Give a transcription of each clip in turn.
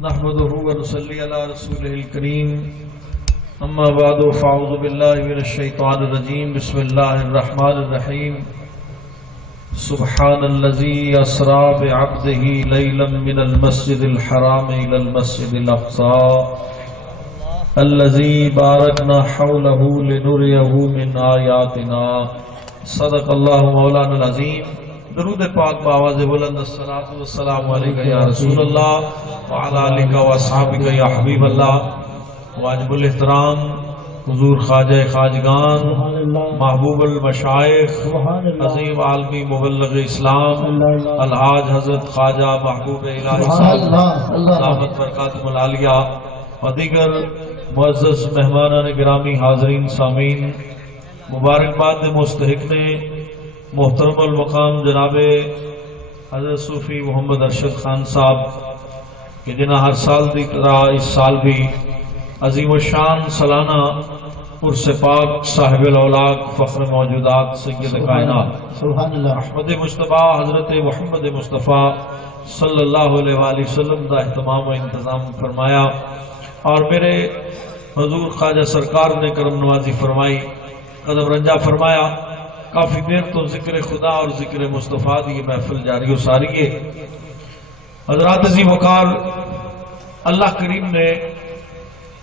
نحمده ونصلي على رسوله الكريم اما بعد فاعوذ بالله من الشيطان الرجيم بسم الله الرحمن الرحيم سبحان الذي اسرى بعبده ليلا من المسجد الحرام الى المسجد الاقصى الذي باركنا حوله لنريه من آياتنا صدق الله مولانا العظيم درود پاک بآواز بلند الصلاۃ والسلام علیک یا رسول اللہ وعلی آلک و اصحابک یا حبیب اللہ واجب الاحترام حضور خواجہ خواجگان محبوب المشائخ عظیم عالمی مبلغ اسلام الحاج حضرت خواجہ محبوب الہی صاحب دامت برکاتہم العالیہ و دیگر معزز مہمانان گرامی حاضرین سامعین مبارکباد مستحق نے محترم المقام جناب حضرت صوفی محمد ارشد خان صاحب کہ جنہاں ہر سال دی طرح اس سال بھی عظیم الشان سالانہ عرس پاک صاحب الاولاق فخر موجودات سید کائنات احمد مصطفیٰ حضرت محمد مصطفیٰ صلی اللہ علیہ وآلہ وسلم دا اہتمام و انتظام فرمایا اور میرے حضور خواجہ سرکار نے کرم نوازی فرمائی قدم رنجا فرمایا کافی دیر تو ذکر خدا اور ذکر مصطفیٰ دی محفل جاری و ساری ہے حضرات عظیم وقار اللہ کریم نے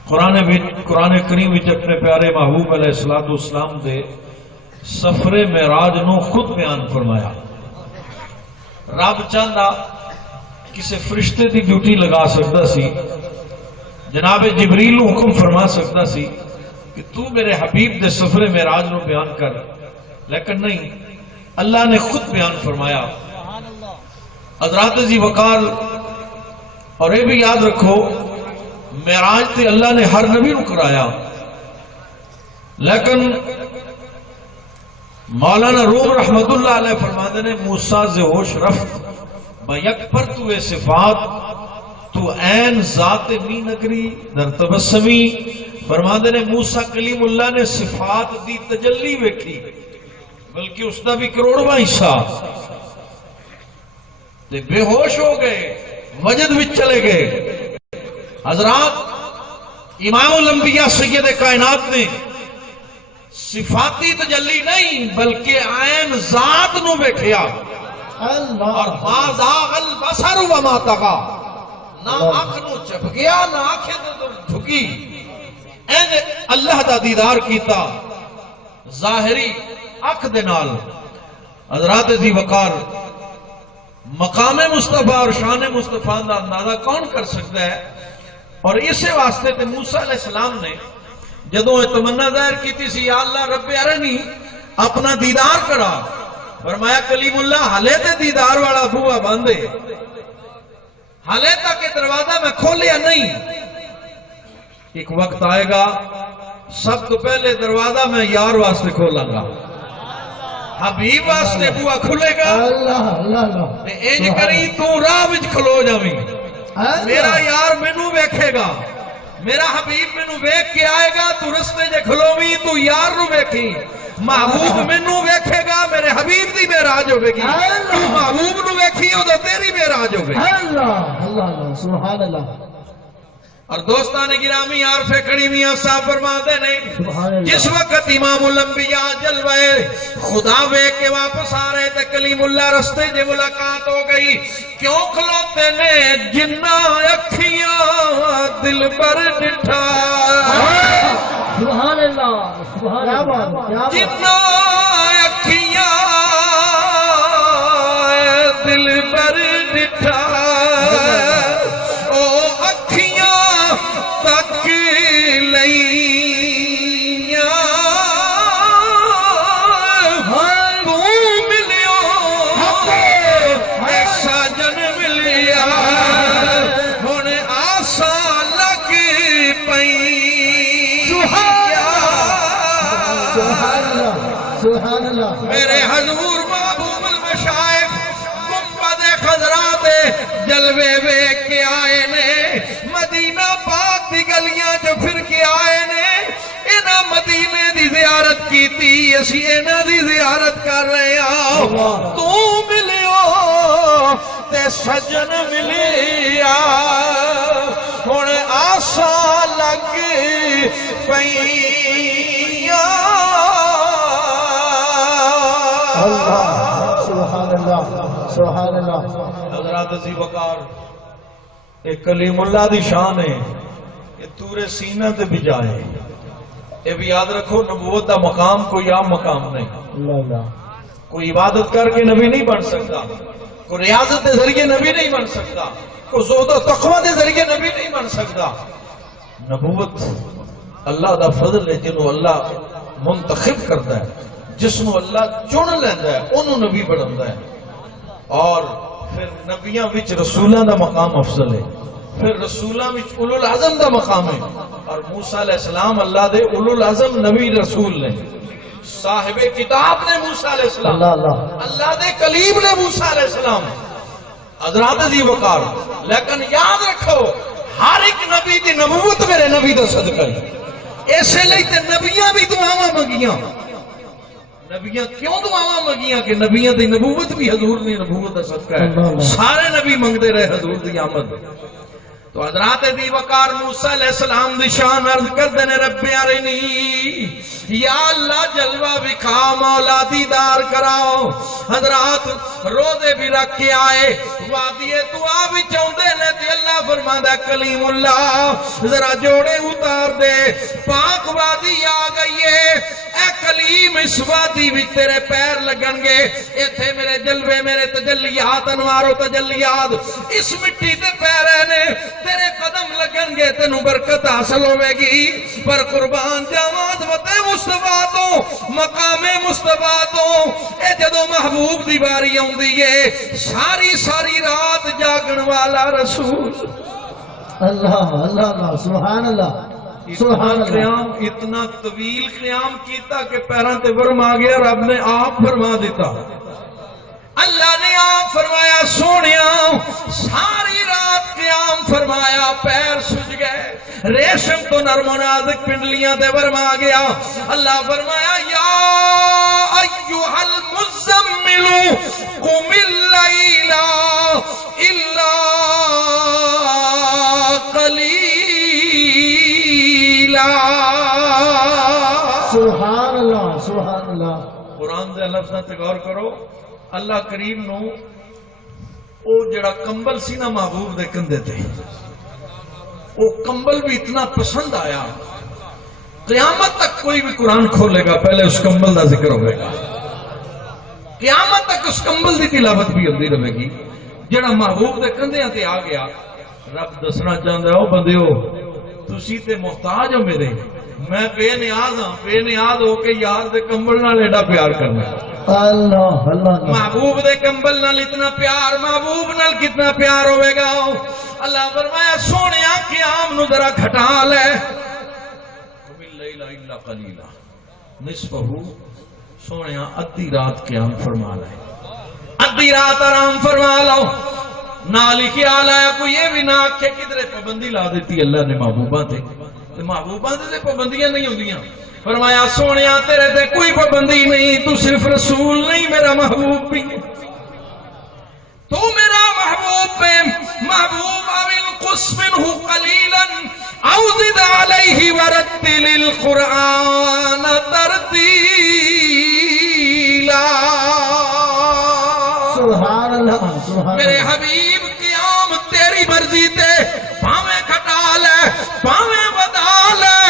قرآن کریم وچ اپنے پیارے محبوب علیہ السلام دے سفر معراج نو خود بیان فرمایا رب چاہندا کسی فرشتے دی ڈیوٹی لگا سکتا سی جناب جبریل نو حکم فرما سکتا سی کہ تو میرے حبیب دے سفر معراج نو بیان کر لیکن نہیں اللہ نے خود بیان فرمایا حضرات عزیز وقار اور یہ بھی یاد رکھو معراج تے اللہ نے ہر نبی کو کرایا لیکن مولانا روم رحمت اللہ علیہ فرماتے نے موسیٰ سے ہوش رفت بیک پر تو اے صفات تو عین ذات می نگری در تبسمی فرماتے نے موسیٰ کلیم اللہ نے صفات دی تجلی ویکھی بلکہ اس دا بھی کروڑواں حصہ بے ہوش ہو گئے وجد وچ چلے گئے حضرات امام الانبیاء سید کائنات نے صفاتی تجلی نہیں بلکہ عین ذات نو بیٹھیا اور ما زاغ البصر وما طغى نہ آنکھ نو چپ گیا نہ آنکھیں جھکی اللہ دا دیدار کیتا ظاہری اکھ دے نال حضرات ذی وقار مقام مصطفیٰ اور شان مصطفیٰ دا اندازہ کون کر سکتا ہے اور اسے واسطے تے موسیٰ علیہ السلام نے جدوں تمنا ظاہر کی تھی سی یا اللہ رب ارنی اپنا دیدار کرا فرمایا کلیم اللہ حالے تے دیدار والا بوا باندھے حالے تک دروازہ میں کھولیا نہیں ایک وقت آئے گا سب تو پہلے دروازہ میں یار واسطے کھولاں گا حبیب واسطے بوا کھلے گا اینج کری تو راہ وچ کھلو جاویں میرا یار مینوں ویکھے گا میرا حبیب مینوں ویکھ کے آئے گا تو رستے جے کھلوویں تو یار نو ویکھی محبوب مینوں ویکھے گا میرے حبیب دی معراج ہوے گی تو محبوب نو ویکھی او تیری معراج ہوے اللہ اللہ سبحان اللہ اور دوستان گرامی عارف کریمیاں صاحب فرماتے ہیں جس وقت امام الانبیاء جلوے خدا وے کے واپس آ رہے تھے کلیم اللہ رستے جے ملاقات ہو گئی کیوں کھلوتے نے جنہ اکھیاں دل پر ڈٹھا سبحان اللہ سبحان اللہ جنہ اکھیاں دل پر ڈٹھا میرے حضور محبوب المشائخ گنبد خضرا دے جلوے ویکھ کے آئے نے مدینہ پاک دی گلیاں جو پھر کے آئے نے انہاں مدینے دی زیارت کیتی اسی انہاں دی زیارت کر رہے ہیں تو ملیو تے سجن ملیا پئیاں سبحان اللہ سبحان اللہ حضرات عزیز وقار ایک کلیم اللہ دی شان ہے یہ تورے سینہ تے بھی جائے یہ بھی یاد رکھو نبوت دا مقام کوئی عام مقام نہیں اللہ کوئی عبادت کر کے نبی نہیں بن سکتا کوئی ریاضت دے ذریعے نبی نہیں بن سکتا کوئی زہد و تقوی دے ذریعے نبی نہیں بن سکتا نبوت اللہ دا فضل ہے جنہوں اللہ منتخب کرتا ہے جسنوں اللہ چن لیندہ ہے انہوں نبی بڑھندا ہے اور پھر نبیاں وچ رسولاں دا مقام افضل ہے پھر رسولاں وچ اولو العظم دا مقام ہے اور موسیٰ علیہ السلام اللہ دے اولو العظم نبی رسول نے صاحب کتاب نے موسیٰ علیہ السلام اللہ دے کلیم نے موسیٰ علیہ السلام حضرات عزیز وقار لیکن یاد رکھو ہر ایک نبی دی نبوت میرے نبی دا صدقہ ہے ایسے لئے تے نبیاں بھی دعاواں مانگیاں نبیاں کیوں دعاواں مانگیاں کہ نبیاں دی نبوت بھی حضور نے نبوت دا صدقہ ہے سارے نبی مانگتے رہے حضور دی آمد تو حضرات دی وقار موسیٰ علیہ السلام دی شان عرض کر دینے رب ارنی یا اللہ جلوہ بکھا مولا دیدار کراؤ حضرات روزے بھی رکھ کے آئے وادی دعا بھی چاہتے نے تے اللہ فرماتا کلیم اللہ ذرا جوڑے اتار دے پاک وادی آ گئی ہے اے کلیم اس وادی بھی تیرے پیر لگن گے ایتھے میرے جلوے میرے تجلیات انوار و تجلیات اس مٹی تے پیرے نے تیرے قدم لگن گے تینوں برکت حاصل ہوئے گی پر قربان جامات وطے مصطفیٰ تو مقام مصطفیٰ تو اے جدو محبوب دی باری ہوں دیئے ساری رات جاگن والا رسول اللہ اللہ اللہ سبحان اللہ سبحان اللہ اتنا طویل قیام کیتا کہ پیران تے ورم آگیا رب نے آپ فرما دیتا اللہ نے آپ فرمایا سونیا ساری رات قیام فرمایا پیر سج گئے ریشم تو نرم و نازک پنڈلیاں دے ورما گیا اللہ فرمایا یا ایوہ المزمل قم اللیل الا قلیلا سبحان اللہ سبحان اللہ قرآن دے لفظاں تے غور کرو اللہ کریم نو او جڑا کمبل سی نا محبوب دے کندے تھے وہ کمبل بھی اتنا پسند آیا قیامت تک کوئی بھی قرآن کھولے گا پہلے اس کمبل دا ذکر ہوئے گا قیامت تک اس کمبل دی تلاوت بھی ہوندی رہے گی جڑا محبوب دے کندے تے آ گیا رب دسنا چاہندا ہے او بندیو تسی تے محتاج ہو میرے میں بے نیاز ہاں بے نیاز ہو کے یار دے کمبل نال ایڈا پیار کرنا اللہ اللہ محبوب دے کمبل نال اتنا پیار محبوب نال کتنا پیار ہوئے گا اللہ فرمایا سونیا قیام نو ذرا گھٹا لے قم اللیل الا قلیلا نصفہ سونیا ادھی رات قیام فرما لے ادھی رات آرام فرما لو نال ہی خیال آیا کوئی یہ بھی نہ کہ کدھر پابندی لا دیتی اللہ نے محبوبہ تے محبوبہ تے پابندیاں نہیں ہوندیاں فرمایا سونیا تیرے تے کوئی پابندی نہیں تو صرف رسول نہیں میرا محبوب بھی تو میرا محبوب پہ محبوب اوِنْقُصْ مِنْهُ قَلِيلًا اَوْ زِدْ عَلَيْهِ وَرَتِّلِ الْقُرْآنَ تَرْتِيلًا سبحان اللہ میرے حبیب قیام تیری مرضی تے پاویں کھٹا لے پاویں بدا لے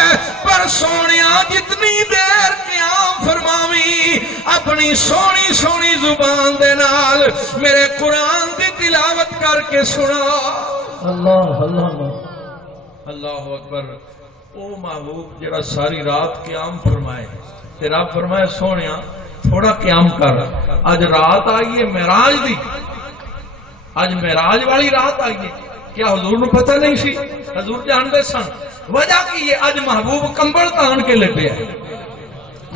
پر سونیا جتنی دیر قیام فرماوی اپنی سونی سونی زبان دے نال میرے قرآن دی تلاوت کر کے سنا اللہ اللہ اللہ اکبر او محبوب جڑا ساری رات قیام فرمائے تیرا فرمائے سونیا تھوڑا قیام کر آج رات آئیے معراج دی آج معراج والی رات آئیے کیا حضور نے پتہ نہیں سی حضور جان دے سن وجہ کی یہ آج محبوب کمبل تان کے لیتے ہیں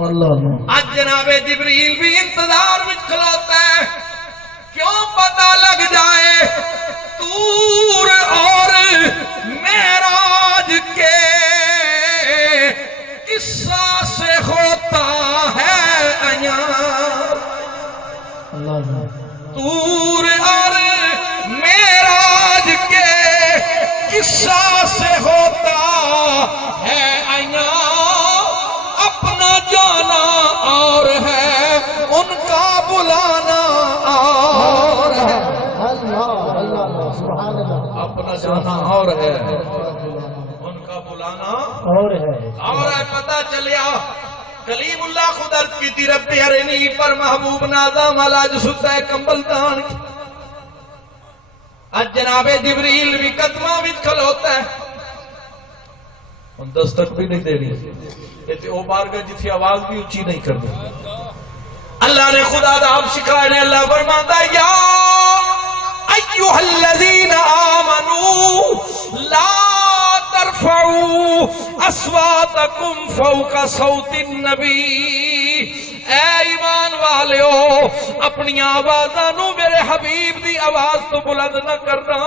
اللہ آج جناب جبریل بھی انتظار میں کھلوتا ہے کیوں پتہ لگ جائے طور اور معراج کے قصہ سے ہوتا ہے طور اور معراج کے قصہ سے ہوتا ہے عیان اپنا جانا اور ہے، ان کا بلانا اور ہے، پتہ چلیا کلیم اللہ خود عرض کی تھی رب ارنی پر محبوب نازا مالاج ستا ہے کمبل دان اج جناب جبریل بھی قدمہ بھی کھلوتا ہے، ان دستک بھی نہیں دے رہی، کہتے او بارگاہ جتھی آواز بھی اونچی نہیں کر دی۔ اللہ نے خدا دا آپ سکھائے نے، اللہ فرماتا ہے یا ایوہ الذین آمنوا لا ترفعوا اصواتکم فوق صوت النبی، اے ایمان والیو اپنی آوازاں نو میرے حبیب دی آواز تو بلند نہ کرنا۔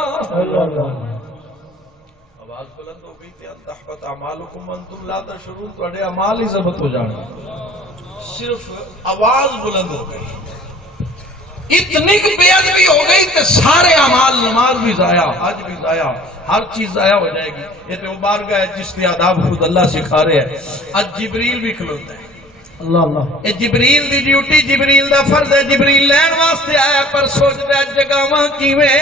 آواز بلند ہو گئی کہ تحبط اعمالکم وانتم لا تشعرون، تواڈے اعمال ہی ضبط ہو جانے، صرف آواز بلند ہو گئی، اتنی بے ادبی ہو گئی کہ سارے اعمال، نماز بھی ضائع، حج بھی ضائع، ہر چیز ضائع ہو جائے گی۔ یہ تو بارگاہ ہے جس کے آداب خود اللہ سکھا رہے ہیں۔ اج جبریل بھی کھلوتا ہے، اللہ اللہ، اے جبریل دی ڈیوٹی، جبریل دا فرض ہے، جبریل لین واسطے آیا پر سوچدا ہے جگاواں کیویں،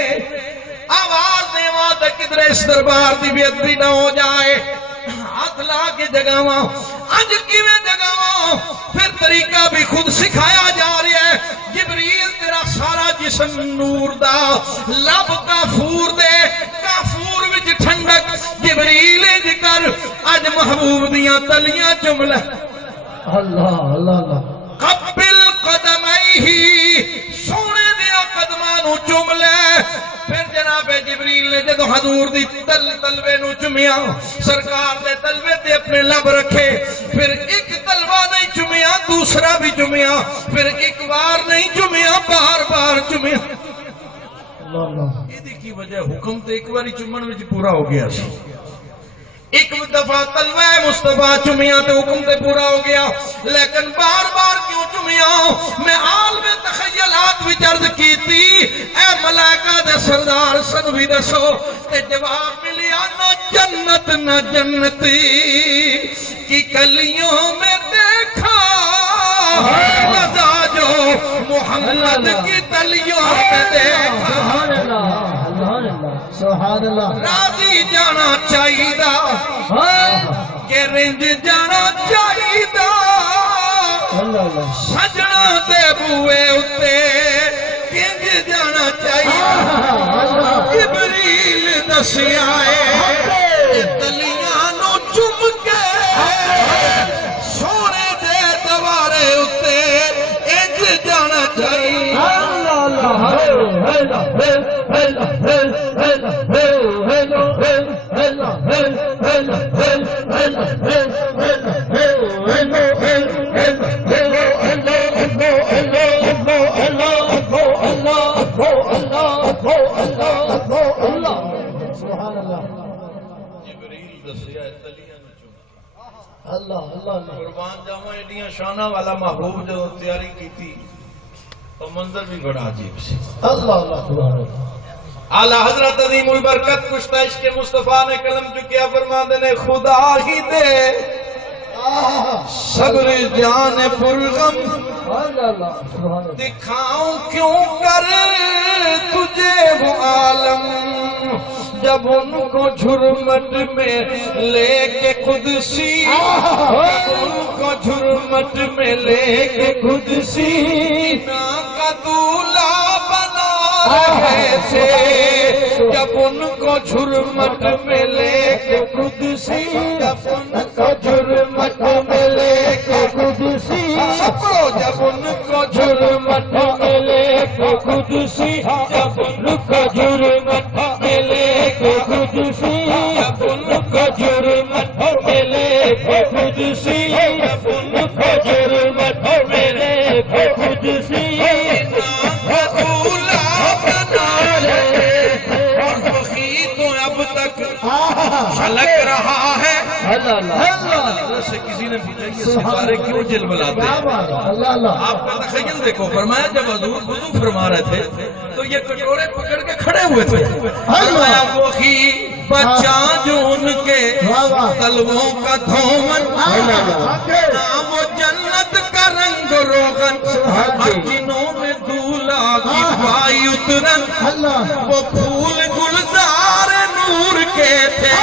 آواز دیواں تے کدھر اس دربار دی بے ادبی نہ ہو جائے، ہاتھ لا کے جگاواں، اج کیویں جگاواں، پھر طریقہ بھی خود سکھایا جا رہا ہے۔ جبریل تیرا سارا جسم نور دا، لب کافور دے، کافور وچ ٹھنڈک، جبریل ذکر اج محبوب دیاں تلیاں چوم لے، اللہ اللہ اللہ، قبل قدمائہ، سونے دیا قدماں نو چوم لے۔ پھر جناب جبریل نے جدو حضور دی تلوے نو چومیا، سرکار دے تلوے تے اپنے لب رکھے، پھر ایک تلوہ نہیں چومیا، دوسرا بھی چومیا، پھر ایک بار نہیں چومیا، بار بار چومیا۔ اللہ اللہ، یہ کی وجہ حکم تے ایک باری چومن وچ پورا ہو گیا سی، ایک دفعہ تلوہ مصطفیٰ چومیا تو حکم تے پورا ہو گیا، لیکن بار بار کیوں چومیا؟ میں عالم تخیلات وچ عرض کی تھی، اے ملائکہ دے سردار سن بھی دسو، تے جواب ملیا نہ جنت نہ جنتی کی کلیوں میں دیکھا، رضا جو محمد کی تلیوں میں دیکھا، سبحان اللہ، سبحان اللہ، سبحان اللہ، راضی جانا چاہیے کہ رنج جانا چاہیے، اللہ اللہ، سجنا دے بوئے اتے کنج جانا چاہیے۔ جبریل دسیا ہے تلیاں نو چم کے سونے دے دوارے اتے انج جانا چاہیے۔ قربان جاواں ایڈیاں شانہ والا محبوب جو تیاری کی تھی تو منظر بھی بڑا عجیب سی۔ اللہ اللہ، سبحان اللہ، اعلی حضرت عظیم البرکت کشتہ عشق مصطفیٰ نے قلم چکیا، فرماتے نے خدا ہی دے صبر جان پرغم، دکھاؤں کیوں کر تجھے وہ عالم، جب ان کو جھرمٹ میں لے کے قدسی، ان کو جھرمٹ میں لے کے قدسی نا کا دولہ بنا رہے تھے، جب ان کو جھرمٹ میں لے کے قدسی، جب ان کو جھرمٹ میں لے کے قدسی، جب ان کو جھرمٹ میں لے کے قدسی، جب ان کو جھرمٹ میں لے کے قدسی، جب ان کو جھرمٹ میں لے کے قدسی، جب ان کو جھرمٹ میں لے کے قدسی، لگ رہا ہے سے کسی نے پوچھا یہ ستارے کیوں جلولاتے ہیں؟ آپ کا تخیل دیکھو، فرمایا جب حضور وضو فرما رہے تھے تو یہ کٹورے پکڑ کے کھڑے ہوئے تھے، فرمایا وہی بچہ جو ان کے تلووں کا دھومن، نام و جنت کا رنگ کو روغن حجنوں میں دولہ کی پائی اترن وہ پھول گلزار نور کے تھے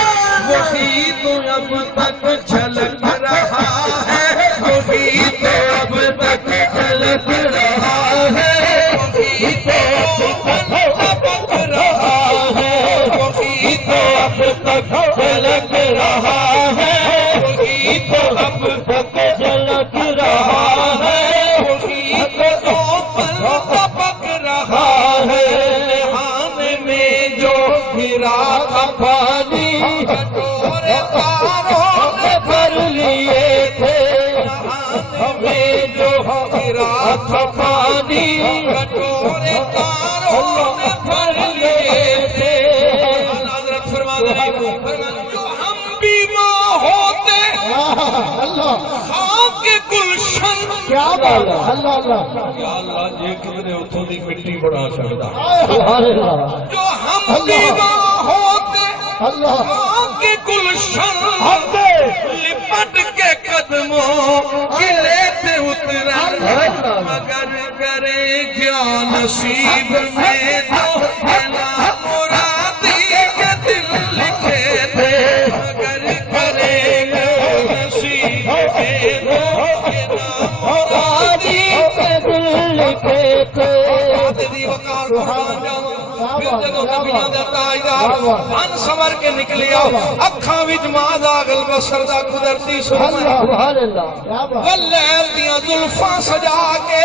وہی تو اب تک جھلک رہا ہے وہی تو اب تک جھلک رہا ہے وہی تو اب رہا ہے وہی تو اب تک جھلک رہا ہے وہی تو اب تک جھلک رہا ہے وہی تو اب رہا ہے نہانے میں جو گرا تھا پانی کٹورے تاروں نے بھر لیے تھے نہانے میں جو گرا تھا پانی کٹورے تاروں نے بھر لیے تھے حضرت فرماتے ہیں جو ہم بھی ماں ہوتے خاک گلشن کیا بات ہے اللہ اللہ یا اللہ جے کدھر اتھوں دی مٹی بنا سکدا سبحان اللہ جو ہم بھی ماں ہوتے خاک گلشن لپٹ کے قدموں کی لیتے اترن مگر کرے کیا نصیب میں تو بلا مرادی کے دل لکھے تھے مگر کرے کیا نصیب میں تو بلا مرادی کے دل لکھے تھے پھر جدو نبیاں دے تاجدار ان سمر کے نکلیا اکھاں وچ ماذا البصر دا قدرتی سبحان اللہ واللیل دیاں زلفاں سجا کے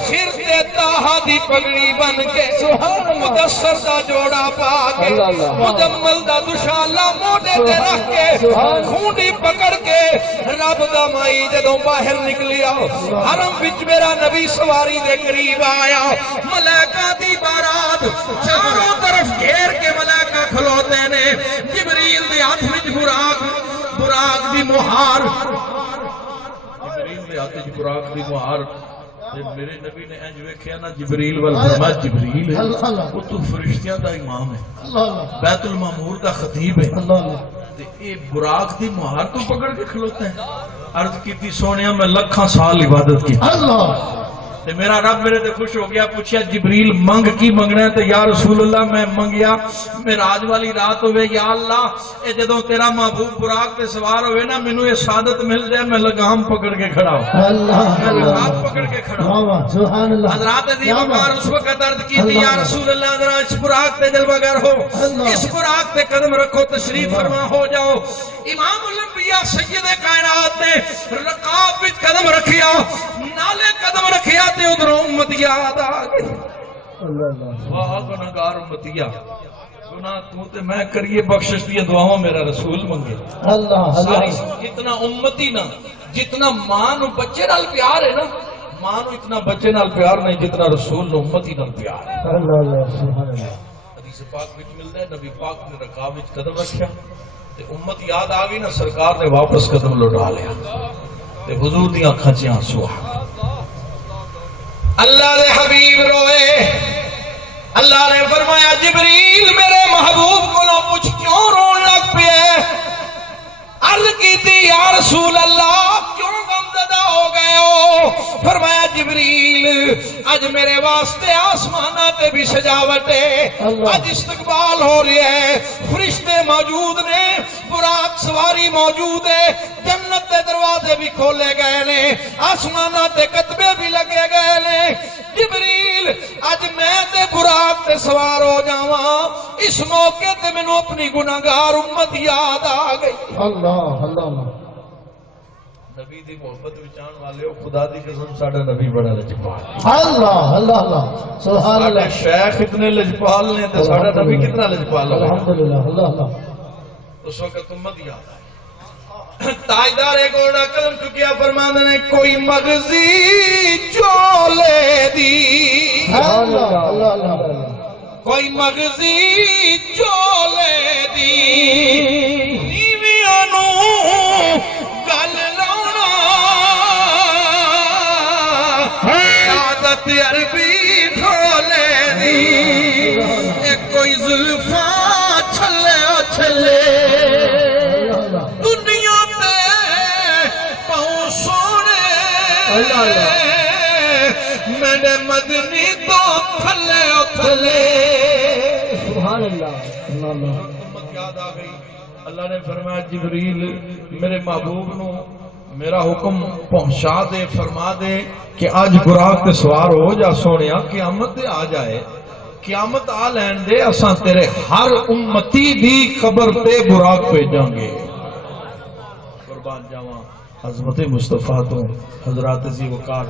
سر تے طاہا دی پگڑی بن کے مدثر دا جوڑا پا کے مجمل دا دشالہ موڈے تے رکھ کے کھونڈی پکڑ کے رب دا مائی جدوں باہر نکلیا حرم وچ میرا نبی سواری دے قریب آیا ملائکہ دی بارات چاروں طرف گھیر کے ملائکہ کھلوتے نے جبریل دی ہاتھ وچ براق دی مہار جبریل دی ہاتھ وچ براق دی مہار میرے نبی نے انج ویکھیا نا جبریل ول فرمایا جبریل ہے وہ تو فرشتیاں دا امام ہے بیت المعمور دا خطیب ہے اے براق دی مہار تو پکڑ کے کھلوتے ہیں عرض کیتی سونیا میں لکھاں سال عبادت کی تے میرا رب میرے تے خوش ہو گیا پوچھیا جبریل منگ کی منگنا ہے تے یا رسول اللہ میں منگیا معراج والی رات ہوئے یا اللہ اے جدوں تیرا محبوب براق تے سوار ہوئے نا مینوں یہ سعادت مل جائے میں لگام پکڑ کے کھڑا ہوں میں لگام پکڑ کے کھڑا ہوں حضرات عظیم وقار اس وقت عرض کی تھی یا رسول اللہ ذرا اس براق تے جلوہ گر ہو اس براق تے قدم رکھو تشریف فرما ہو جاؤ امام الانبیاء سید کائنات نے رقاب وچ قدم رکھیا نالے قدم رکھیا تے ادھر امت یاد آ گئی واہ گناہگار امتیا گناہ تو تے میں کریے بخشش دی دعاواں میرا رسول منگے ساری جتنا امتی نا جتنا ماں نو بچے نال پیار ہے نا ماں نو اتنا بچے نال پیار نہیں جتنا رسول نو امتی نال پیار ہے حدیث پاک وچ ملدا ہے نبی پاک نے رکاب وچ قدم رکھیا تے امت یاد آ گئی نا سرکار نے واپس قدم لوٹا لیا تے حضور دی اکھاں چ آنسو آ اللہ دے حبیب روئے اللہ نے فرمایا جبریل میرے محبوب کو نہ پوچھ کیوں رون لگ پئے عرض کی تھی یا رسول اللہ کیوں غمزدہ ہو گئے ہو فرمایا جبریل آج میرے واسطے آسمانہ تے بھی سجاوٹ ہے آج استقبال ہو رہی ہے فرشتے موجود نے براق سواری موجود ہے جنت تے دروازے بھی کھولے گئے نے آسمانہ تے کتبے بھی لگے گئے نے جبریل آج میں تے براق تے سوار ہو جاواں اس موقع تے میں نے اپنی گناہگار امت یاد آ گئی اللہ اللہ نبی دی محبت وچان والے خدا دی قسم ساڈا نبی بڑا لجپال اللہ اللہ اللہ سبحان اللہ شیخ اتنے لجپال نے تے ساڈا نبی کتنا لجپال ہے الحمدللہ اللہ اللہ اس وقت امت یاد آئی تاجدار گوڑا قلم چکیا فرماندے نے کوئی مغزی چولے دی اللہ اللہ اللہ کوئی مغزی چولے دی نیویاں نو گل لاؤنا عادت عربی کھولے دی ایک کوئی زلفاں چھلے چھلے دنیا تے پاؤں سونے میرے مدنی تو تھلے تھلے سبحان اللہ اللہ اللہ امت یاد آ گئی اللہ نے فرمایا جبریل میرے محبوب نو میرا حکم پہنچا دے فرما دے کہ آج براق تے سوار ہو جا سونیا قیامت آ جائے قیامت آ لین دے اساں تیرے ہر امتی دی قبر تے براق بھیجاں گے قربان جاواں عظمت مصطفیٰ تو حضرات ذی وقار